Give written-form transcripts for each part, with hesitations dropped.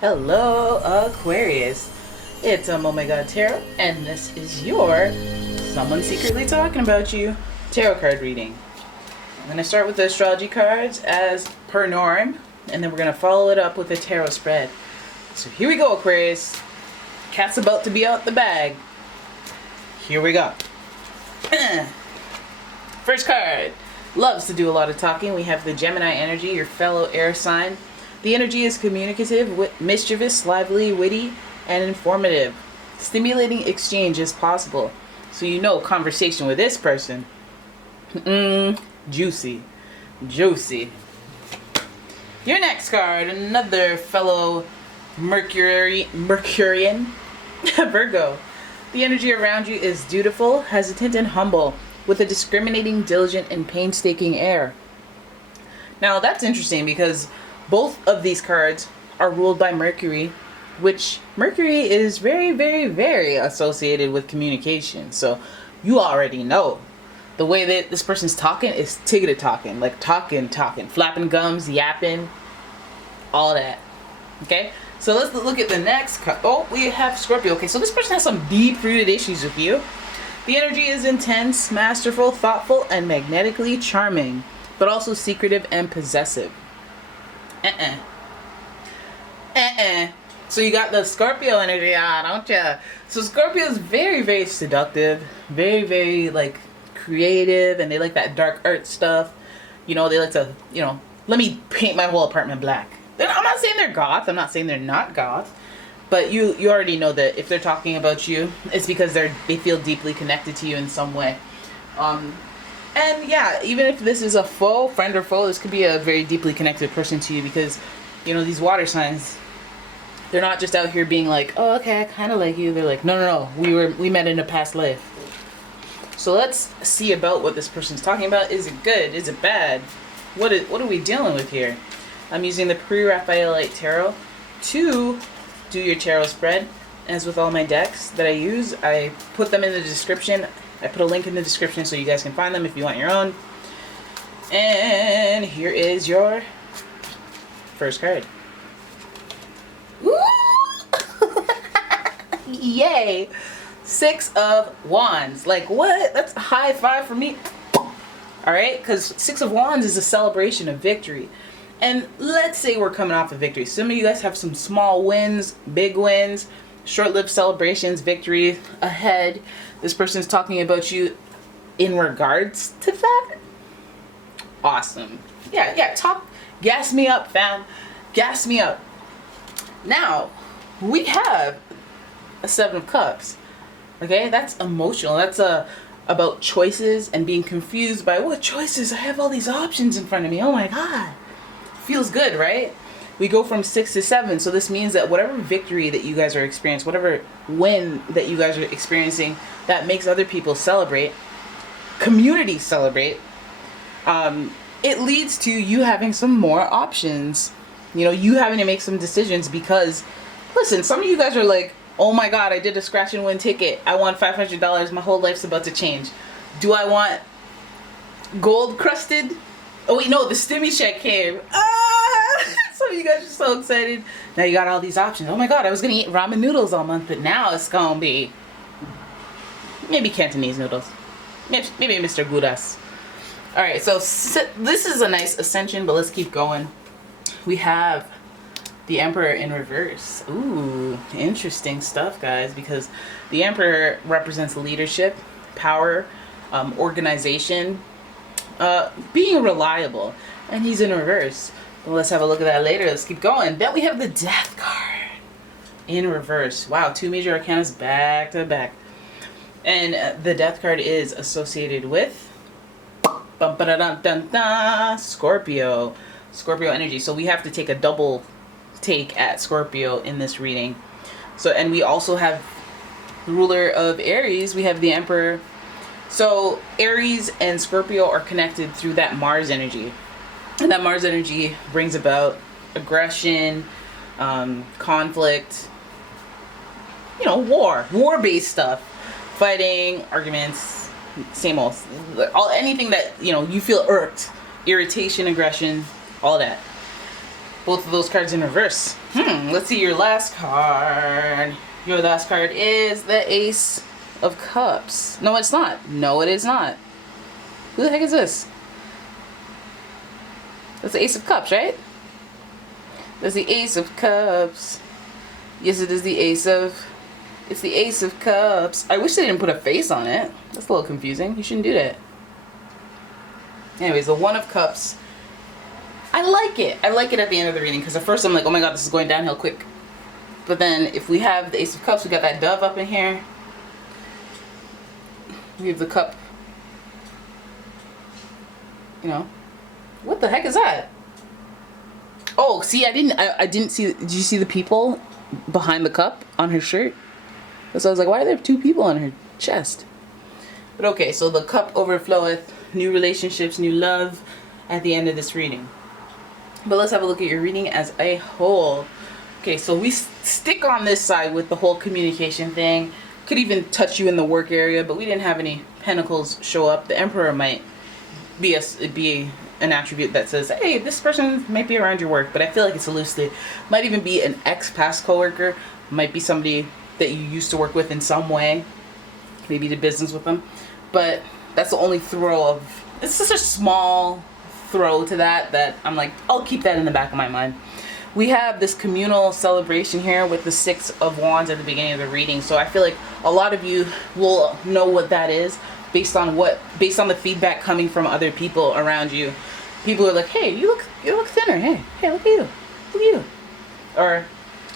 Hello, Aquarius. It's umomgtarot, and this is your Someone Secretly Talking About You tarot card reading. I'm going to start with the astrology cards as per norm, and then we're going to follow it up with a tarot spread. So here we go, Aquarius. Cat's about to be out the bag. Here we go. First card. Loves to do a lot of talking. We have the Gemini energy, your fellow air sign. The energy is communicative, mischievous, lively, witty, and informative. Stimulating exchange is possible. So you know conversation with this person. Juicy. Juicy. Your next card, another fellow Mercurian, Virgo. The energy around you is dutiful, hesitant, and humble, with a discriminating, diligent, and painstaking air. Now that's interesting because both of these cards are ruled by Mercury, which Mercury is very, very, very associated with communication. So you already know the way that this person's talking is tiggity talking, like talking, flapping gums, yapping, all that. Okay, so let's look at the next card. Oh, we have Scorpio. Okay, so this person has some deep-rooted issues with you. The energy is intense, masterful, thoughtful, and magnetically charming, but also secretive and possessive. So you got the Scorpio energy on, don't ya? So Scorpio is very, very seductive, very, very like creative, and they like that dark art stuff. You know, they like to, let me paint my whole apartment black. I'm not saying they're goth. I'm not saying they're not goth. But you already know that if they're talking about you, it's because they feel deeply connected to you in some way. And yeah, even if this is a friend or foe, this could be a very deeply connected person to you because, these water signs, they're not just out here being like, oh, okay, I kind of like you. They're like, no, we met in a past life. So let's see about what this person's talking about. Is it good? Is it bad? What are we dealing with here? I'm using the Pre-Raphaelite Tarot to do your tarot spread. As with all my decks that I use, I put them in the description. I put a link in the description so you guys can find them if you want your own. And here is your first card. Yay! 6 of Wands. Like, what? That's a high five for me. Alright? Because 6 of Wands is a celebration of victory. And let's say we're coming off a victory. Some of you guys have some small wins, big wins, short-lived celebrations, victory ahead. This person's talking about you in regards to that. Awesome. Yeah, gas me up, fam. Gas me up. Now, we have a 7 of Cups. Okay, that's emotional. That's about choices and being confused by what choices. I have all these options in front of me. Oh my God. Feels good, right? We go from 6 to 7. So this means that whatever victory that you guys are experiencing, whatever win that you guys are experiencing that makes other people celebrate, community celebrate, it leads to you having some more options. You having to make some decisions because, listen, some of you guys are like, oh my God, I did a scratch and win ticket. I won $500. My whole life's about to change. Do I want gold crusted? Oh wait, no, the stimmy check came. Some of you guys are so excited. Now you got all these options. Oh my God, I was gonna eat ramen noodles all month, but now it's gonna be maybe Cantonese noodles. Maybe Mr. Gudas. Alright, so this is a nice ascension, but let's keep going. We have the Emperor in reverse. Ooh, interesting stuff, guys, because the Emperor represents leadership, power, organization, being reliable, and he's in reverse. Well, let's have a look at that later. Let's keep going. Then we have the Death card in reverse. Wow, 2 major arcanas back to back. And the Death card is associated with Scorpio. Scorpio energy. So we have to take a double take at Scorpio in this reading. So, and we also have the ruler of Aries. We have the Emperor. So Aries and Scorpio are connected through that Mars energy. And that Mars energy brings about aggression, conflict, war-based stuff, fighting, arguments, same old, anything that, you feel irked, irritation, aggression, all that. Both of those cards in reverse. Let's see your last card. Your last card is the Ace of Cups. No, it's not. No, it is not. Who the heck is this? That's the Ace of Cups, right? That's the Ace of Cups. Yes, it is the Ace of... It's the Ace of Cups. I wish they didn't put a face on it. That's a little confusing. You shouldn't do that. Anyways, the One of Cups. I like it. I like it at the end of the reading because at first I'm like, oh my god, this is going downhill quick. But then if we have the Ace of Cups, we got that dove up in here. We have the cup. You know, what the heck is that? Oh, see, I didn't see. Did you see the people behind the cup on her shirt? So I was like, why are there two people on her chest? But okay, so the cup overfloweth, new relationships, new love at the end of this reading. But let's have a look at your reading as a whole. Okay, so we stick on this side with the whole communication thing. Could even touch you in the work area, but we didn't have any pentacles show up. The Emperor might be an attribute that says, hey, this person might be around your work, but I feel like it's loosely. Might even be an ex-past coworker. Might be somebody that you used to work with in some way. Maybe did business with them. But that's the only throw of... It's such a small throw to that I'm like, I'll keep that in the back of my mind. We have this communal celebration here with the Six of Wands at the beginning of the reading. So I feel like a lot of you will know what that is based on the feedback coming from other people around you. People are like, hey, you look thinner. Hey, look at you. Look at you. Or,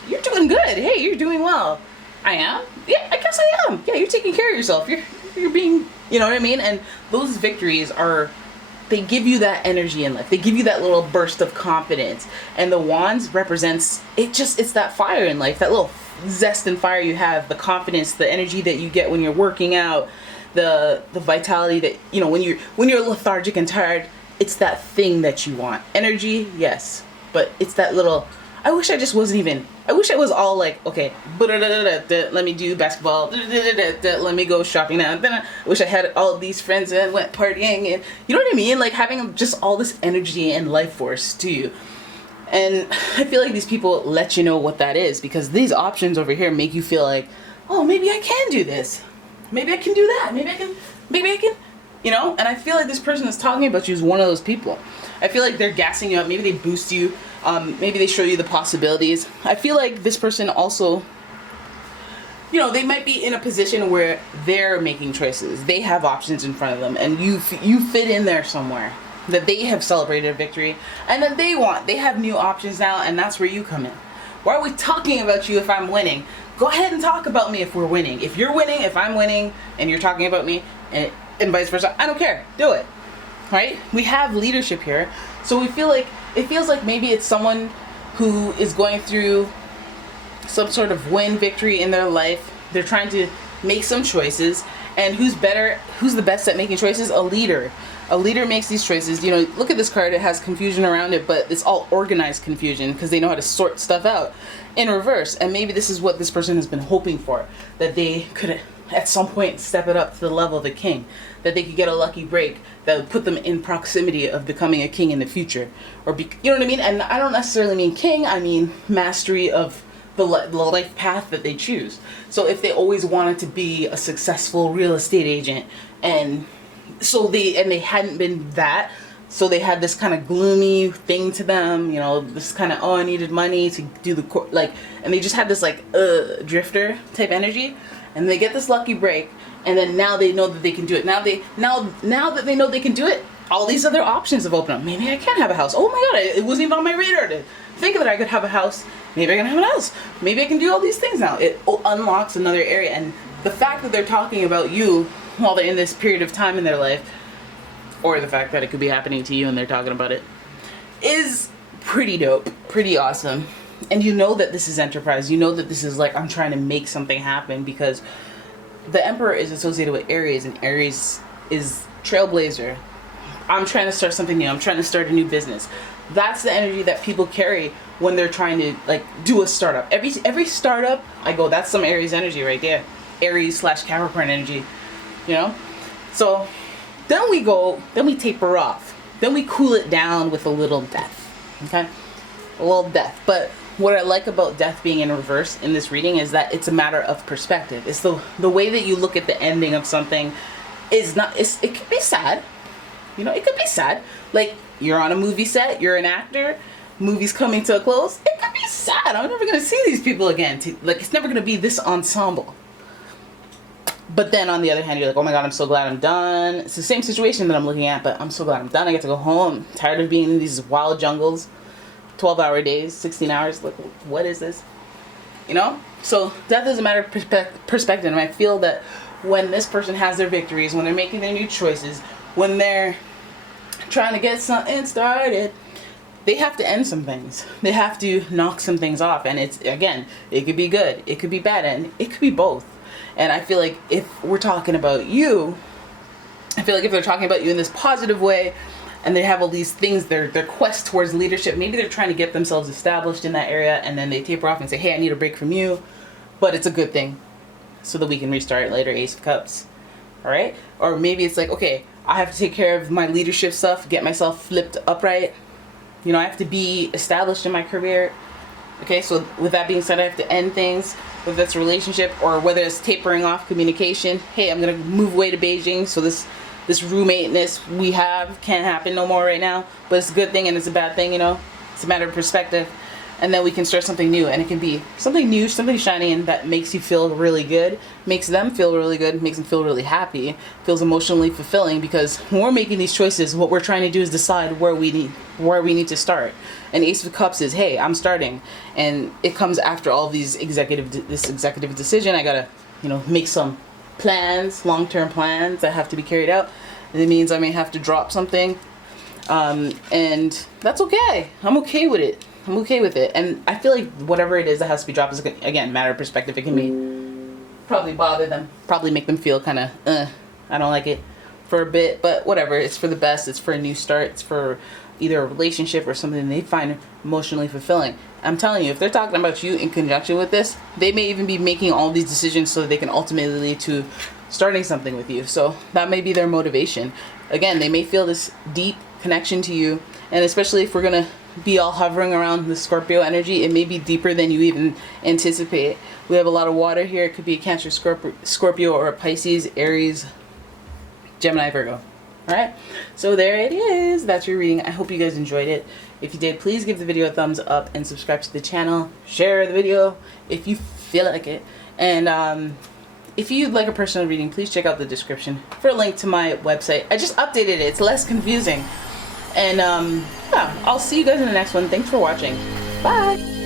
you're doing good. Hey, you're doing well. I am? Yeah, I guess I am. Yeah, you're taking care of yourself. You're being, you know what I mean? And those victories are... They give you that energy in life. They give you that little burst of confidence. And the wands represents, it's that fire in life, that little zest and fire you have, the confidence, the energy that you get when you're working out, the vitality that, you know, when you're lethargic and tired, it's that thing that you want. Energy, yes, but it's that little, I wish I was all like, okay, let me do basketball, let me go shopping now. I wish I had all of these friends and went partying, and you know what I mean? Like having just all this energy and life force to you. And I feel like these people let you know what that is, because these options over here make you feel like, oh, maybe I can do this. Maybe I can do that. Maybe I can, you know? And I feel like this person that's talking about you is one of those people. I feel like they're gassing you up. Maybe they boost you. Maybe they show you the possibilities. I feel like this person also, you know, they might be in a position where they're making choices. They have options in front of them, and you fit in there somewhere. That they have celebrated a victory, and that they have new options now, and that's where you come in. Why are we talking about you if I'm winning? Go ahead and talk about me if we're winning. If you're winning, if I'm winning, and you're talking about me, and vice versa, I don't care. Do it. Right? We have leadership here, so it feels like maybe it's someone who is going through some sort of win victory in their life. They're trying to make some choices, and who's the best at making choices? A leader. A leader makes these choices. You know, look at this card. It has confusion around it, but it's all organized confusion because they know how to sort stuff out in reverse. And maybe this is what this person has been hoping for, that they could at some point step it up to the level of a king, that they could get a lucky break that would put them in proximity of becoming a king in the future, or you know what I mean? And I don't necessarily mean king, I mean mastery of the life path that they choose. So if they always wanted to be a successful real estate agent, and they hadn't been that, so they had this kind of gloomy thing to them, you know, this kind of, oh, I needed money to do and they just had this drifter type energy, and they get this lucky break, and then now they know that they can do it. Now that they know they can do it, all these other options have opened up. Maybe I can have a house. Oh my god, it wasn't even on my radar to think that I could have a house. Maybe I can have a house. Maybe I can do all these things now. It unlocks another area, and the fact that they're talking about you while they're in this period of time in their life, or the fact that it could be happening to you and they're talking about it, is pretty dope, pretty awesome. And you know that this is enterprise. You know that this is like, I'm trying to make something happen, because the Emperor is associated with Aries, and Aries is trailblazer. I'm trying to start something new. I'm trying to start a new business. That's the energy that people carry when they're trying to do a startup. Every startup, I go, that's some Aries energy right there. Aries/Capricorn energy, you know? So then we taper off. Then we cool it down with a little death, okay? well, death. But what I like about death being in reverse in this reading is that it's a matter of perspective. It's the way that you look at the ending of something is not, it could be sad. You know, it could be sad. Like, you're on a movie set, you're an actor, movie's coming to a close. It could be sad. I'm never going to see these people again. Like, it's never going to be this ensemble. But then on the other hand, you're like, oh my God, I'm so glad I'm done. It's the same situation that I'm looking at, but I'm so glad I'm done. I get to go home. I'm tired of being in these wild jungles, 12-hour days, 16 hours. Like, what is this? You know? So death is a matter of perspective. And I feel that when this person has their victories, when they're making their new choices, when they're trying to get something started, they have to end some things. They have to knock some things off. And it's, again, it could be good, it could be bad, and it could be both. And I feel like if we're talking about you, I feel like if they're talking about you in this positive way, and they have all these things, their quest towards leadership, maybe they're trying to get themselves established in that area, and then they taper off and say, hey, I need a break from you, but it's a good thing, so that we can restart later. Ace of Cups. All right? Or maybe it's like, okay, I have to take care of my leadership stuff, get myself flipped upright. You know, I have to be established in my career. Okay, so with that being said, I have to end things, whether it's a relationship or whether it's tapering off communication. Hey, I'm going to move away to Beijing, so this roommate-ness we have can't happen no more right now. But it's a good thing and it's a bad thing, you know. It's a matter of perspective. And then we can start something new, and it can be something new, something shiny, and that makes you feel really good, makes them feel really good, makes them feel really happy, feels emotionally fulfilling, because when we're making these choices, what we're trying to do is decide where we need to start. And Ace of Cups is, hey, I'm starting, and it comes after all these executive decision. I gotta, you know, make some plans, long-term plans that have to be carried out, and it means I may have to drop something, and that's okay. I'm okay with it. I'm okay with it. And I feel like whatever it is that has to be dropped is, again, matter of perspective. It can be probably bother them, probably make them feel kind of, I don't like it for a bit, but whatever. It's for the best. It's for a new start. It's for either a relationship or something they find emotionally fulfilling. I'm telling you, if they're talking about you in conjunction with this, they may even be making all these decisions so that they can ultimately lead to starting something with you. So that may be their motivation. Again, they may feel this deep connection to you, and especially if we're going to be all hovering around the Scorpio energy, it may be deeper than you even anticipate. We have a lot of water here. It could be a Cancer, Scorpio, or a Pisces, Aries, Gemini, Virgo. All right, so there it is. That's your reading. I hope you guys enjoyed it. If you did, please give the video a thumbs up and subscribe to the channel. Share the video if you feel like it. And if you'd like a personal reading, please check out the description for a link to my website. I just updated it. It's less confusing. And yeah, I'll see you guys in the next one. Thanks for watching. Bye.